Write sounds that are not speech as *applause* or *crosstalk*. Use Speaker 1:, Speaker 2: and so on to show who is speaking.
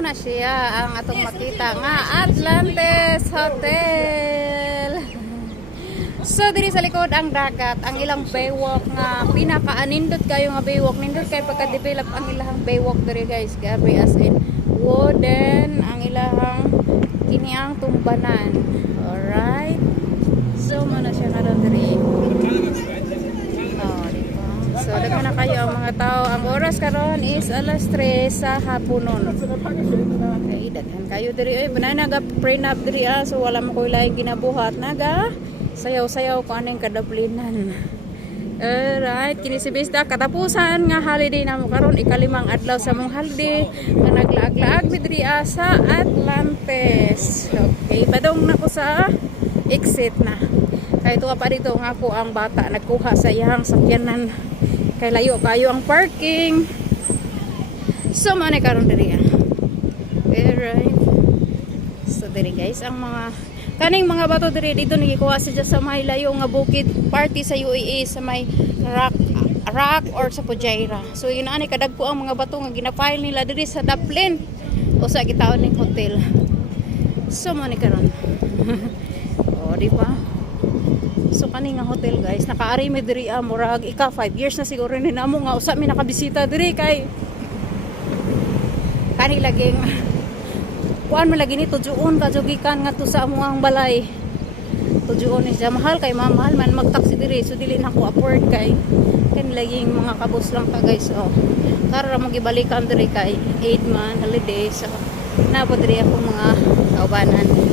Speaker 1: na siya ang atong makita nga Atlantis Hotel. So diri sa likod ang dagat, ang ilang baywalk nga pinaka-anindot kayo nga baywalk, nindot kay pagka-develop ang ilang baywalk diri guys, grabe as in wooden ang ilang kini ang tumbanan. Alright. So mo na siya karon diri. Oh, di ba? So daghan na kayo ang mga tao. Ang oras karon is alas 3 sa hapunon. Okay, daghan kayo diri ay banana naga pre up diri ah. So wala mo ko laing ginabuhat naga. Sayaw-sayaw ko anong kadablinan. Alright, kini si Bista katapusan nga holiday na mo karon ikalimang adlaw sa mong holiday nga naglaag-laag mi diri ah, sa Atlantis. Okay, padong na ko sa exit na. Kay tuwa pa dito nga ako ang bata nagkuha sa iyang sakyanan. Kay layo kayo ang parking. So man karon diri. Alright. So diri guys ang mga kaning mga bato diri dito nagikuha sa sa may layo nga bukid party sa UAE sa may rock rock or sa Pujaira. So yun ani kadagko ang mga bato nga ginafile nila diri sa Dublin o sa gitaon ning hotel. So man karon. *laughs* o di? So kani nga hotel guys, nakaari mi diri ah, murag ika 5 years na siguro ni namo nga usa mi nakabisita diri kay kani laging *laughs* kuan mo lagi ni tujuon ka jogikan nga to sa amuang balay. Tujuon ni siya mahal kay mamahal man magtaksi diri so dili na ko afford kay kani laging mga kabus lang ka guys oh. Kara mo gibalikan diri kay 8 man holiday so na diri ako mga kaubanan.